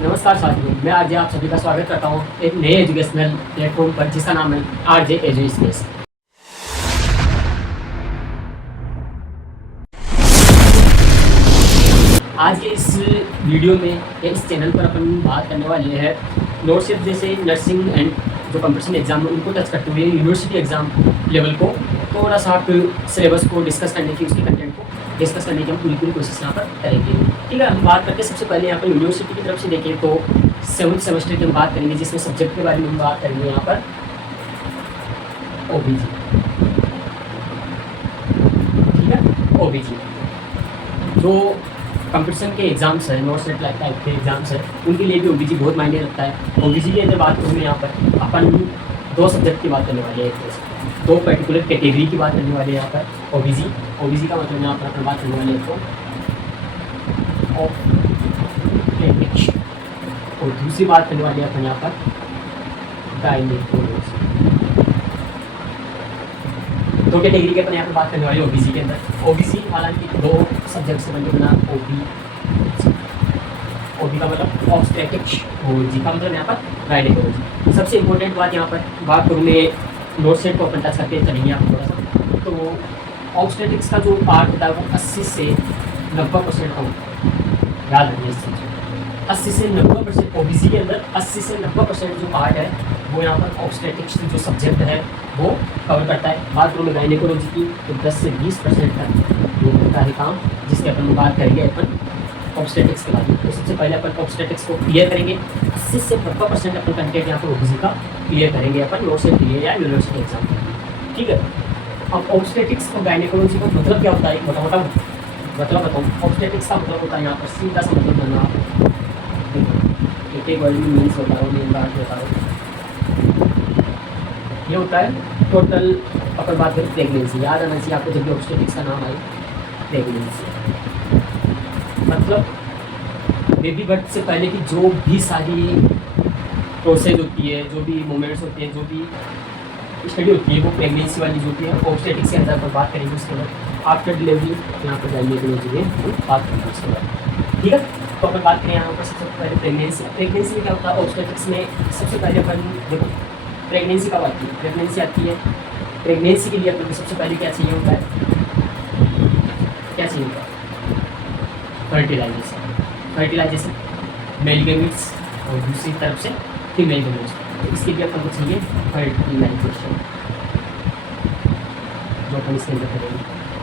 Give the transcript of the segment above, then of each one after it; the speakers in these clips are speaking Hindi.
नमस्कार साथियों, मैं आरजे आप सभी का स्वागत करता हूँ एक नए एजुकेशनल प्लेटफॉर्म पर जिसका नाम है आरजे एजू स्पेस। आज के इस वीडियो में या इस चैनल पर अपन बात करने वाले हैं नोटशिप जैसे नर्सिंग एंड जो कंपटीशन एग्जाम है उनको टच करते हुए यूनिवर्सिटी एग्जाम लेवल को थोड़ा सा आप सिलेबस को डिस्कस करने की, उसके कंटेंट को डिस्कस करने की हम पूरी कोशिश यहाँ पर करेंगे। ठीक है, हम बात करते हैं सबसे पहले यहाँ पर यूनिवर्सिटी की तरफ से देखें तो 7th सेमेस्टर की हम बात करेंगे, जिसमें सब्जेक्ट के बारे में हम बात करेंगे यहाँ पर ओबीजी। ठीक है, ओबीजी जो कंपटीशन के एग्जाम्स है, नॉट सेट टाइप के एग्जाम्स है, उनके लिए भी ओबीजी बहुत मायने रखता है। ओबीजी की अंदर बात करूँगी यहाँ पर अपन दो सब्जेक्ट की बात करने वाले हैं, दो पर्टिकुलर कैटेगरी की बात करने वाले हैं यहाँ पर। ओबीजी का मतलब यहाँ पर अपन बात करने वाले हैं तो और दूसरी बात करने वाले हैं अपन यहाँ पर गायनेकोलॉजी। दो कैटेगरी के अपन यहाँ पर बात करने वाले ओबीसी के अंदर। ओबीसी हालांकि दो सब्जेक्ट से बनके बना ओबी का मतलब ऑब्स्टेट्रिक्स का मतलब यहाँ पर गायनेकोलॉजी। सबसे इम्पोर्टेंट बात यहाँ पर बात करूँ मैं नोट सेट को अपन टच करके चलेंगे आप थोड़ा सा। तो ऑब्स्टेट्रिक्स का जो पार्ट होता है वो 80 से 90% का याद रखिए इस चीज़। 80 से 90% ओबीसी के अंदर 80 से 90% जो पार्ट है वो यहाँ पर ऑब्स्टेट्रिक्स जो सब्जेक्ट है वो कवर करता है। बात करूँ मैं गायनेकोलॉजी की तो 10 से 20% तक ये होता है काम, जिसके अपन बात करेंगे अपन ऑब्स्टेट्रिक्स के बारे में। तो सबसे पहले अपन ऑब्स्टेट्रिक्स को क्लियर करेंगे। 80 से 90% अपन कंटेंट यहाँ पर ओबीसी का क्लियर करेंगे अपन नोट से क्लियर या यूनिवर्सिटी एग्जाम के। ठीक है, अब ऑब्स्टेट्रिक्स और गायनेकोलॉजी का मतलब क्या होता है, मोटा मोटा मतलब बताऊँ। ऑब्स्टेट्रिक्स का मतलब होता है यहाँ पर सीधा सा मतलब बनना, एक वर्ड में मीन्स होता है, मेन बात होता है ये होता है टोटल। अपन बात करें प्रेगनेंसी, याद आना चाहिए आपको जब भी ऑब्स्टेट्रिक्स का नाम आए। प्रेगनेंसी मतलब बेबी बर्थ से पहले की जो भी सारी प्रोसेस होती है, जो भी मोमेंट्स होते हैं, जो भी स्टडी होती है वो प्रेगनेंसी वाली जो होती है ऑब्स्टेट्रिक्स के अंदर पर बात करेंगे। उसके बाद आफ्टर डिलीवरी यहाँ पर गायनेकोलॉजी में बात करेंगे उसके बाद। ठीक है, तो अपन बात करें यहाँ पर सबसे पहले प्रेगनेंसी में क्या होता है ऑब्स्टेट्रिक्स में। सबसे पहले अपन देखो प्रेगनेंसी कब आती है, प्रेगनेंसी आती है। प्रेगनेंसी के लिए अपन को सबसे पहले क्या चाहिए होता है, क्या चाहिए होता है फर्टिलाइजेशन मेल गैमेट्स और दूसरी तरफ से फीमेल गैमेट्स। तो इसके लिए अपन को चाहिए फर्टिलाइजेशन, जो अपन इसके अंदर करेंगे।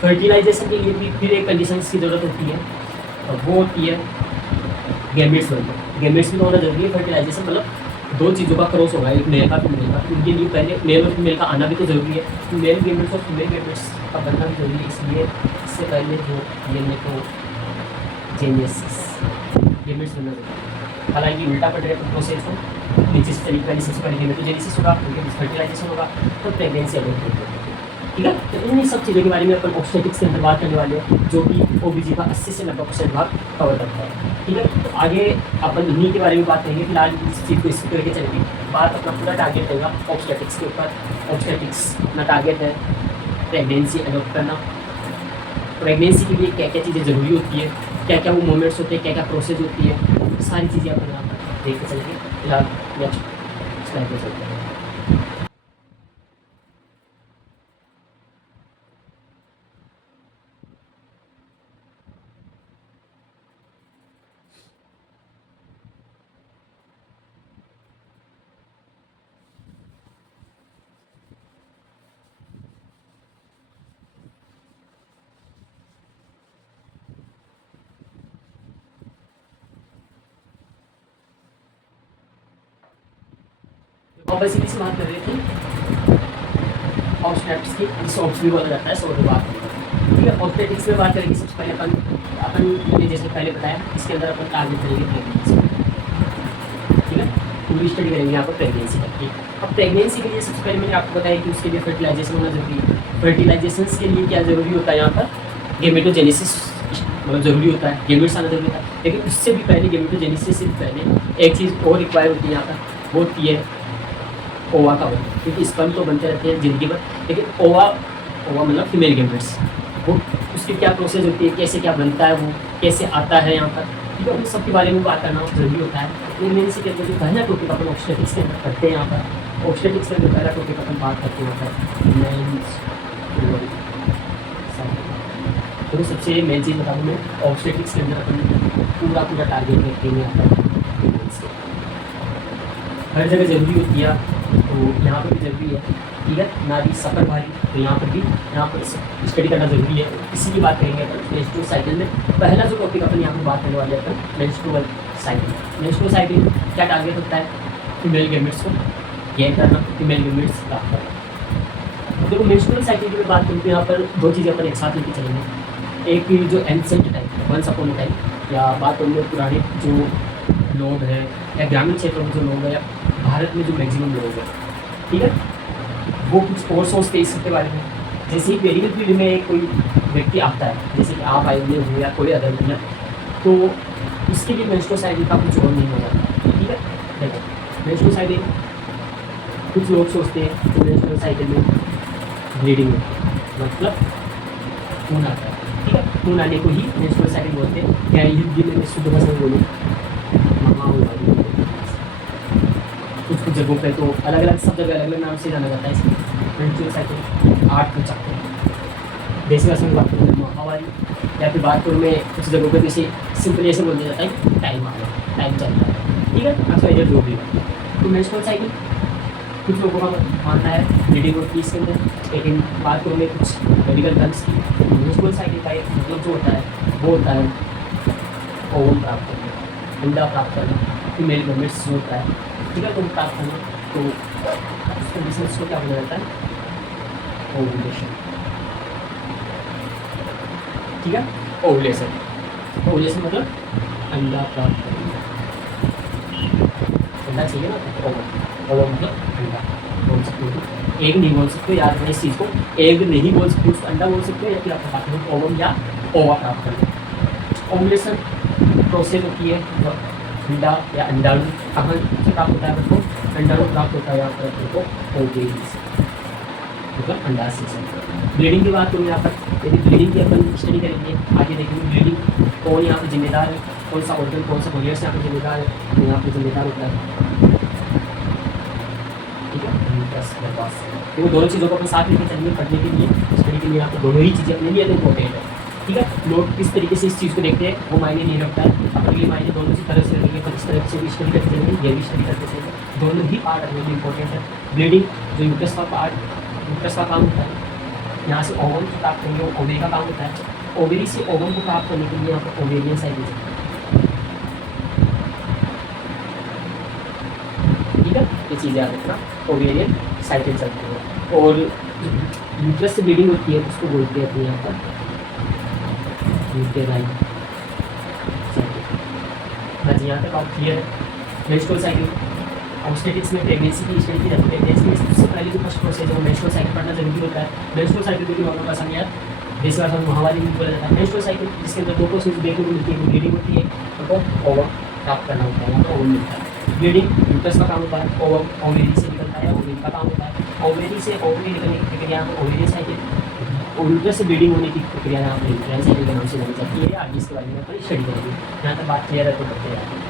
फर्टिलाइजेशन के लिए भी फिर एक कंडीशंस की ज़रूरत होती है और वो होती है गैमेट्स बनना। गैमेट्स भी होना जरूरी है। फर्टिलाइजेशन मतलब दो चीज़ों का क्रॉस होगा, एक मेल का फीमेल का। उनके लिए पहले मेल और फीमेल का आना भी तो जरूरी है। मेल गैमेट्स और फीमेल गैमेट्स का बनना भी जरूरी है। इसलिए इससे पहले जो डीएनए को जेनेसिस गैमेट्स बनना जरूरी है। हालांकि उल्टा पड़ रहा प्रोसेस हो, नीचे से तरीके पहले सबसे पहले गैमेटोजेनेसिस होगा, उनके बीच फर्टिलाइजेशन होगा, तो प्रेगनेंसी अवॉइड होगी। ठीक है, तो इन सब चीज़ों के बारे में अपन ऑब्स्टेट्रिक्स के अंदर बात करने वाले हैं, जो कि ओबीजी का 80 से 90% भाग कवर करता है। ठीक है, तो आगे अपन इन्हीं के बारे में बात करेंगे। फिलहाल इस चीज़ को इसी करके चलेंगे। बात अपना पूरा टारगेट रहेगा ऑब्स्टेट्रिक्स के ऊपर। ऑब्स्टेट्रिक्स अपना टारगेट है प्रेगनेंसी अडॉप्ट करना। प्रेगनेंसी के लिए क्या क्या चीज़ें ज़रूरी होती है, क्या क्या वो मोमेंट्स होते हैं, क्या क्या प्रोसेस होती है, सारी चीज़ें अपन यहाँ पर देख के चलेंगे। फिलहाल नेक्स्ट स्लाइड पे चलते हैं। ऑब्वियसली से बात कर रहे थे ऑब्स्टेट्रिक्स की, जिसे ऑब्स भी बोला जाता है, सो बात करेंगे। ठीक है, ऑब्स्टेट्रिक्स में बात करेंगे। सबसे पहले अपन ने जैसे पहले बताया, इसके अंदर अपन टारगेट करेंगे प्रेगनेंसी। ठीक है, पूरी स्टडी करेंगे यहाँ पर प्रेगनेंसी की। अब प्रेगनेंसी के लिए सबसे पहले मैंने आपको बताया कि उसके लिए फर्टिलाइजेशन होना जरूरी है। फर्टिलाइजेशन के लिए क्या ज़रूरी होता है, यहाँ पर गैमेटोजेनेसिस मतलब ज़रूरी होता है, गैमेट्स आना जरूरी होता है। लेकिन उससे भी पहले गैमेटोजेनेसिस से भी पहले एक चीज़ और रिक्वायर होती है यहाँ पर, वो होती है ओवा का बनना। क्योंकि स्पर्म तो बनते रहते हैं ज़िंदगी भर, लेकिन ओवा मतलब फीमेल गैमेट्स, वो उसकी क्या प्रोसेस होती है, कैसे क्या बनता है, वो कैसे आता है यहाँ पर, ठीक है, उन सब के बारे में बात करना जरूरी होता है। अपने मेन से कहते हैं जो पहला टॉपिक अपन ऑब्स्टेटिक्स के अंदर करते हैं यहाँ पर। ऑब्स्टेटिक्स का जो पहला टॉपिक अपन बात करते हैं यहाँ पर मेंस्ट्रुअल साइकिल। तो सबसे मेन चीज़ बता दूँ मैं, ऑब्स्टेटिक्स के अंदर अपन पूरा टारगेट रखते हैं यहाँ पर मेंस के। हर जगह ज़रूरी होती है, तो यहाँ पर भी ज़रूरी है, ठीक है ना भी सफ़र भारी, तो यहाँ पर भी यहाँ पर स्टडी करना ज़रूरी है। इसी की बात करेंगे अपन मेंस्ट्रुअल साइकिल में। पहला जो टॉपिक अपन यहाँ पर बात करने वाले हैं अपन मेंस्ट्रुअल साइकिल। मेंस्ट्रुअल साइकिल क्या टारगेट होता है? फीमेल गैमेट्स को गेन करना, फीमेल गैमेट्स प्राप्त करना। देखो मेंस्ट्रुअल साइकिल की मैं बात करूँ तो यहाँ पर दो चीज़ें अपन एक साथ लेके चलेंगे। एक जो ancient type, once upon time, या बात करूँगे पुराने जो लोग हैं या ग्रामीण क्षेत्रों में जो लोग हैं या भारत में जो मैक्सिमम लोग हैं, ठीक है, वो कुछ और सोचते हैं इसके बारे में। जैसे ही मेडिकल फील्ड में कोई व्यक्ति आता है, जैसे कि आप आए हुए हो या कोई अदर है, तो इसके लिए मेंस्ट्रुअल साइकिल का कुछ और नहीं हो जाता, ठीक है। देखो मेंस्ट्रुअल साइकिल कुछ लोग सोचते हैं कि मेंस्ट्रुअल साइकिल में ब्लीडिंग होती है, मतलब खून आता है, ठीक है। खून आने को ही मेंस्ट्रुअल साइकिल बोलते हैं। या हिंदी में शुद्ध भाषा में बोलूँ महावारी। कुछ जगहों पे तो अलग अलग, सब जगह अलग अलग नाम से जाना जाता है इसको। मेंस्ट्रुअल साइकिल 8 को चक्कर, देसी भाषा में बात करूँ महावारी, या फिर बात करूँ मैं कुछ जगहों पे जैसे सिंपली ऐसे बोल दिया जाता है टाइम आ गया, टाइम चल रहा है, ठीक है। अच्छा इधर जो भी तो मेंस्ट्रुअल साइकिल कुछ लोगों का मानना है ब्लीडिंग होती है इसके अंदर, लेकिन बात करूँ मैं कुछ मेडिकल टर्म्स की। मेंस्ट्रुअल साइकिल का एक मतलब जो होता है वो होता है ओवम प्राप्त करना, अंडा प्राप्त करना, फीमेल गैमेट्स जो होता है, ठीक है, तो प्राप्त करना। तो उस कंडीशन को क्या बोला जाता है? ओवुलेशन, ठीक है। ओवुलेशन, ओवुलेशन मतलब अंडा प्राप्त करना। अंडा चाहिए ना, तो ओवम मतलब अंडा बोल सकते हो। एग नहीं बोल सकते, याद रखना इस चीज़ को। एग नहीं बोल सकते, उसको अंडा बोल सकते हो, या फिर आप बात करो ओवम या ओवा प्राप्त करना। ओवुलेशन प्रोसेस होती है जब अंडा या अंडाणु कहाँ से प्राप्त होता है? आपको अंडाणु प्राप्त होता है यहाँ पर आपको ओवेरी से, मतलब अंडाशय से। ब्लीडिंग की बात करूँ यहाँ पर, यदि ब्लीडिंग की अपन स्टडी करेंगे, आगे देखेंगे ब्लीडिंग कौन यहाँ पर जिम्मेदार है, कौन सा ऑर्गन, कौन सा ऑर्गन यहाँ पर जिम्मेदार है, तो यहाँ पर जिम्मेदार होता है, ठीक है, यूट्रस गर्भाशय। तो वो दोनों चीज़ों को अपन साथ लेके चलेंगे पढ़ने के लिए, स्टडी के लिए। यहाँ पर दोनों ही चीज़ें अपने लिए इंपॉर्टेंट है, ठीक है। लोग किस तरीके से इस चीज़ को देखते हैं वो मायने नहीं रखता है, अपने लिए मायने दोनों ही तरह से रखेंगे। पर इस तरह से भी स्टडी करते चलेंगे, ये भी स्टडी करते चलेंगे, दोनों ही पार्ट अपने लिए इंपॉर्टेंट है। ब्लीडिंग जो यूट्रस का पार्ट, यूट्रस का काम होता है, यहाँ से ओवम को प्राप्त करेंगे, ओवेरी का काम होता है। ओवेरी से ओवम को प्राप्त करने के लिए यहाँ पर ओवेरियन साइकिल, ठीक है, ये चीज़ याद रखना, ओवेरियन साइकिल चलती है। और यूट्रस से ब्लीडिंग होती है उसको बोलते हैं अपने यहाँ पर यूटेराइन साइकिल। बस यहाँ तक आप क्लियर है। मेंस्ट्रुअल साइकिल ऑब्स्टेटिक्स में प्रेगनेंसी की स्टडी की जाती है। प्रेगनेंसी में सबसे पहले जो फर्स्ट प्रोसेस है वो मेंस्ट्रुअल साइकिल पढ़ना जरूरी होता है। मेंस्ट्रुअल साइकिल को भी नॉर्मल भाषा में यार देसी भाषा में महावारी भी बोला जाता है। मेंस्ट्रुअल साइकिल जिसके अंदर दो प्रोसेस देखने को मिलती है, ब्लीडिंग होती है, तो ओवम प्राप्त करना होता है, यहाँ पर ओवम मिलता है। ब्लीडिंग यूट्रस का काम होता है, ओवम ओवेरी से निकलता है, ओवेरी का काम होता है। ओवेरी से ओवरी निकलने की प्रक्रिया को ओवेरियन साइकिल, और यूट्रस से ब्लीडिंग होने की प्रक्रिया यहाँ पर यूट्राइन साइकिल के नाम से जानी जाती है। आगे इसके बारे में अपन स्टडी करेंगे। यहाँ तक बात क्लियर है तो करते हैं।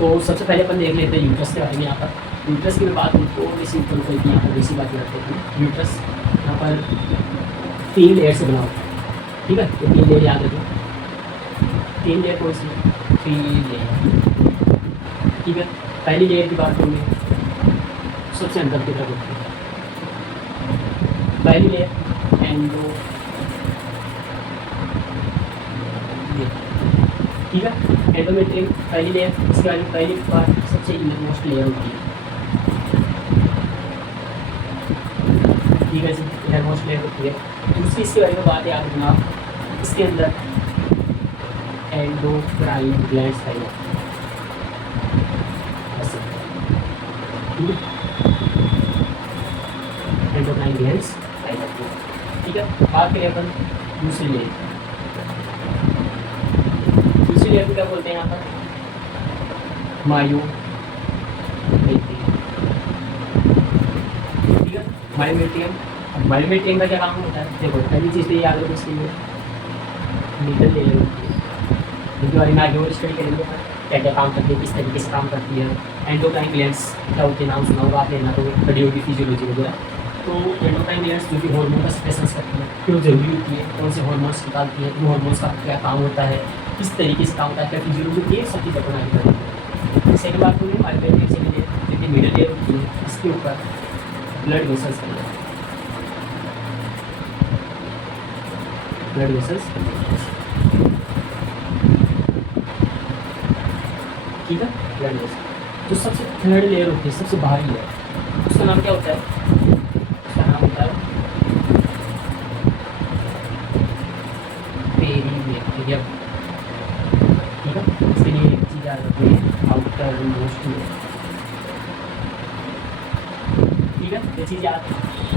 तो सबसे पहले अपन देख लेते हैं यूट्रस के बारे में। यहाँ पर यूट्रस की मैं बात करूँ तो इसी यहाँ पर बेसिक बात करते हैं। यूट्रस यहाँ पर 3 लेयर से बना होता है, ठीक है। तो 3 लेयर याद रखें। 3 लेयर कौन सी? 3 लेयर, ठीक है। पहली लेयर की बात करूँगी सबसे अंदर की तरफ होती है पहली लेयर एंडो, ठीक है। एंडोमेट्रियम पहली लेयर, इसके बारे में पहली बार सबसे इनरमोस्ट लेयर होती है, ठीक है जी, इनरमोस्ट लेयर होती है। दूसरी इसके बारे में बात याद रखना, इसके अंदर एंडोक्राइन ग्लैंड्स पाई जाती है, ऐसे, ठीक है, एंडोक्राइन ग्लैंड्स पाई जाती है, ठीक है। बात करें अपन दूसरी लेयर, दूसरी लेयर को क्या बोलते हैं यहाँ पर, मायो, ठीक है, मायोमेट्रियम। अब मायोमेट्रियम का क्या काम होता है, देखो पहली चीज़ तो ये याद रखो, इसके लिए मिडल लेयर होती है, इनके बारे में आगे और स्टडी करेंगे क्या क्या काम करती है, किस तरीके से काम करती है। एंडोक्राइन ग्लैंड्स क्या होते हैं, नाम सुना होगा आपने, ना तो पढ़ी होगी फिजियोलॉजी वगैरह। तो एंडोक्राइन ग्लैंड्स जो कि हार्मोन का सिक्रेशंस करती है, क्यों जरूरी होती है, कौन से हार्मोन्स निकालती है, इन हार्मोन्स का क्या काम होता है, किस तरीके से काम होता है, क्या फिजियोलॉजी होती है, सब चीज़ अपन आगे करेंगे। सेकेंड बात होगी मायोमेट्रियम से रिलेटेड मिडल लेयर होती है, इसके ऊपर ब्लड वेसल्स बन जाते हैं, ब्लड वेसल्स, ठीक है, ब्लड वेसल। जो सबसे थर्ड लेयर होती है, सबसे बाहरी लेयर, उसका नाम क्या होता है, उसका नाम होता है पेरीमेट्रियम, ठीक है। इसके लिए एक चीज़ याद रखनी है, आउटर मोस्ट लेयर, ठीक है, ये चीज़ याद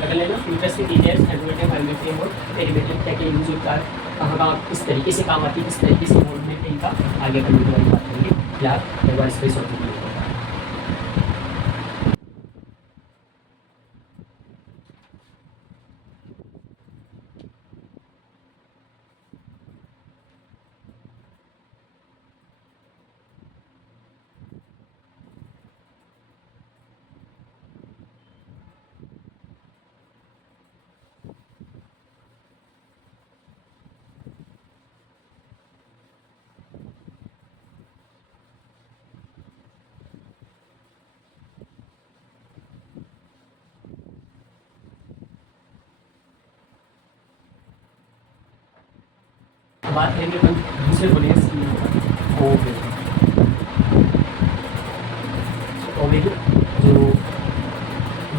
कर लेना। फ्यूचर्स के डिटेल्स एंडोमेट्रियम, मायोमेट्रियम और पेरीमेट्रियम क्या क्या यूज होता है, कहाँ कहाँ किस तरीके से काम आती है, किस तरीके से मूवमेंट इनका आगे करने की बात करेंगे, या एक बार स्पेस होती है। बात करेंगे अपन दूसरे बोलेंस की, ओवेरी जो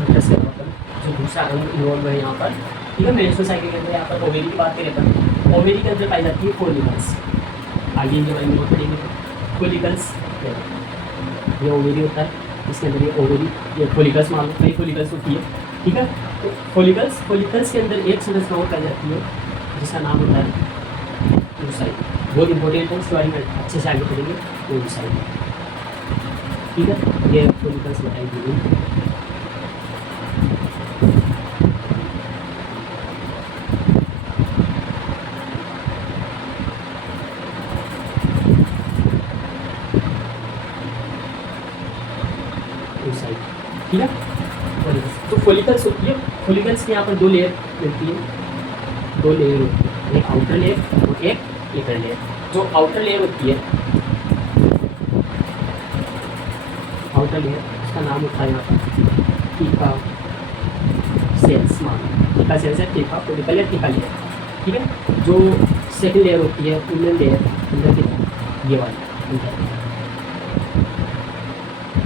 यूट्रस है, मतलब जो दूसरा अंग इन्वॉल्व है यहाँ पर, ठीक है। मेंस्ट्रुअल साइकिल के अंदर यहाँ पर ओवेरी की बात करें अपन, ओवेरी के अंदर पाई जाती है फोलिकल्स, आगे इनके बारे में नोट करेंगे। फोलिकल्स, ये ओवेरी होता है, इसके अंदर ये ओवेरी, ये फोलिकल्स मान लो, ये फोलिकल्स होती है, ठीक है। तो फोलिकल्स के अंदर एक संरचना और पाई जाती है जिसका नाम होता है oocyte, बहुत इंपॉर्टेंट है, इसके बारे में अच्छे से आगे पढ़ेंगे, oocyte, ठीक है। ये फोलिकल्स बताई गई, oocyte, ठीक है। फोलिकल्स, तो फोलिकल्स होती है, फोलिकल्स के यहाँ पर दो लेयर मिलती है, दो लेयर होती है, एक आउटर लेयर और एक इनर लेयर। जो आउटर लेयर होती है, आउटर लेयर, उसका नाम होता है यहाँ पर टीका सेल्स, टीका सेल्स है, टीका फोलिकल या टीका लेयर, ठीक है। जो सेकंड लेयर होती है, इनर लेयर, अंदर की ये वाली,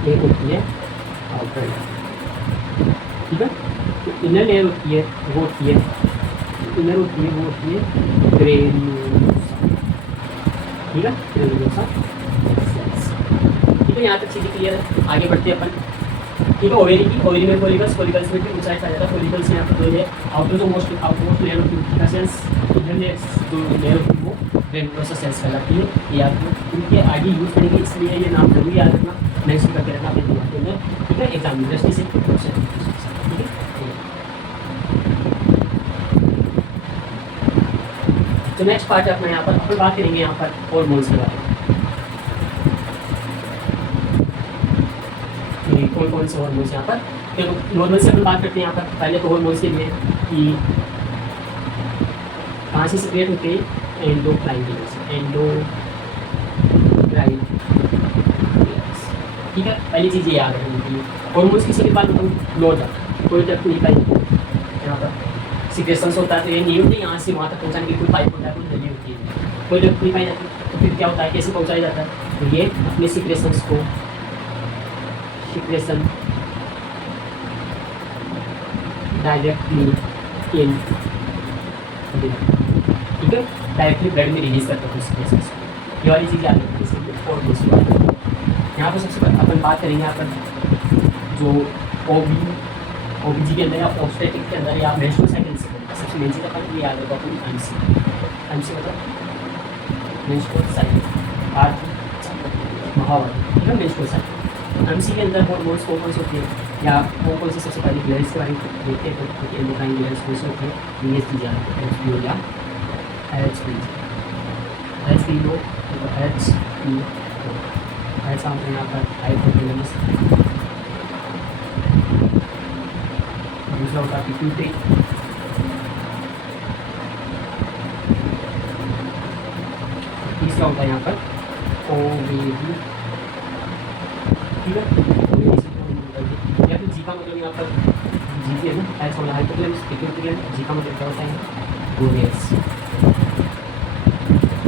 ये होती है आउटर लेयर, ठीक है। तो इनर लेयर होती है, वो होती है, इनर होती है, वो होती है ग्रेन्यूलोसा, ठीक है, ग्रेन्यूलोसा सेल्स, ठीक है। यहाँ तक चीज़ें क्लियर है, आगे बढ़ते हैं अपन, ठीक है। ओवेरी की, ओवेरी में फोलिकल्स, फोलिकल्स में भी ऊंचाई आ जाता है, फोलिकल्स यहाँ पर दो है, आउटर जो मोस्ट लेयर होती है टीका सेल्स, इनर लेयर जो लेयर होती है वो ग्रेन्यूलोसा सेल्स कहलाती है। ये आपको इनके आगे यूज करेंगे, इसलिए ये नाम जरूर याद रखना, नेक्स्ट करके रखना अपने दिमाग के अंदर, ठीक है, एग्जाम की दृष्टि से, ठीक है। तो नेक्स्ट पार्ट है अपना, यहाँ पर अपन बात करेंगे यहाँ पर हार्मोन्स के बारे में, कौन कौन से हार्मोन्स यहाँ पर। तो नॉर्मल से अपन बात करते हैं यहाँ पर, पहले तो हार्मोन्स के लिए कि कहाँ से सिक्रिएट होते हैं, एंडोक्राइन ग्लैंड्स, एंडोक्राइन ग्लैंड्स, ठीक है। पहली चीज़ ये याद रखनी चाहिए, हार्मोन्स किसी के पास लो जाता, कोई तक नहीं पाई यहाँ पर सिक्रेशंस होता है, तो ये नहीं होती यहाँ से वहाँ तक पहुँचाने की कोई पाइप होता है, कोई नली होती है, कोई जब नहीं पाई जाती, तो फिर क्या होता है, कैसे पहुँचाया जाता है, तो ये अपने सिक्रेशंस को, सिक्रेशन डायरेक्टली इन, ठीक है, डायरेक्टली ब्लड में रिलीज करता है सिक्रेशंस, ये वाली चीज़ याद रखनी है इसलिए हॉर्मोन्स की बात करें। यहाँ पर सबसे पहले अपन बात करेंगे यहाँ पर जो ओबीजी के अंदर या ऑब्स्टेटिक के अंदर या मेंस्ट्रुअल साइकिल से सबसे मेन चीज़ अपन ये याद रखो अपन एमसी मतलब मेंस्ट्रुअल साइकिल आर्थ महावत, ठीक है। मेंस्ट्रुअल साइकिल एमसी के अंदर हॉर्मोन्स कौन से होती है या कौन से सबसे पहले ग्लैंड्स के बारे में देखते हैं तो एंडोक्राइन ग्लैंड्स कौन से होती है ये चीज़ याद रखो एचपीओ या एचपीओ ऐसा होता है यहाँ पर हाइपोथैलेमस, दूसरा होता है पिट्यूटरी, तीसरा होता है यहाँ पर ओवेरी, ठीक है। या फिर जी का मतलब यहाँ पर जी है ना ऐसा होना हाइपोथैलेमस पिट्यूटरी, जी का मतलब क्या होता है गोनेड्स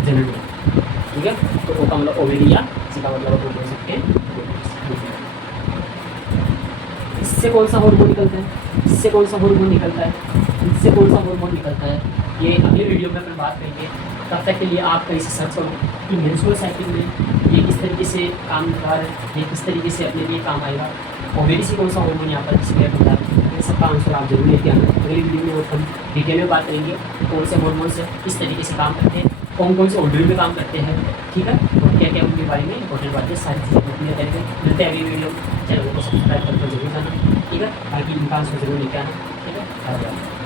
जनरली, ठीक है। तो ओ का मतलब ओवेरी या जी का मतलब आप बोल सकते हैं। इससे कौन सा हार्मोन निकलता है, इससे कौन सा हार्मोन निकलता है, इससे कौन सा हार्मोन निकलता है, ये अगले वीडियो में अपन बात करेंगे। तब तक के लिए आप कहीं से सर्च करो कि मेंस्ट्रुअल साइकिल में ये किस तरीके से काम कर रहा है, ये किस तरीके से अपने लिए काम आएगा, ओवेरी से कौन सा हार्मोन यहाँ पर डिस्प्ले होता है, इन सबका आंसर आप जरूर लेके आना। अगली वीडियो में हम डिटेल में बात करेंगे कौन से हार्मोन से किस तरीके से काम करते हैं, कौन से ऑर्डर में काम करते हैं, ठीक है। और क्या क्या उनके बारे में इंपॉर्टेंट बातें सारी चीज़ें क्लियर करेंगे। मिलते हैं अगली वीडियो में, चैनल को सब्सक्राइब करके जरूर जाना, ठीक है। बाकी इनका आंसर जरूर लेके आना, ठीक है। धन्यवाद।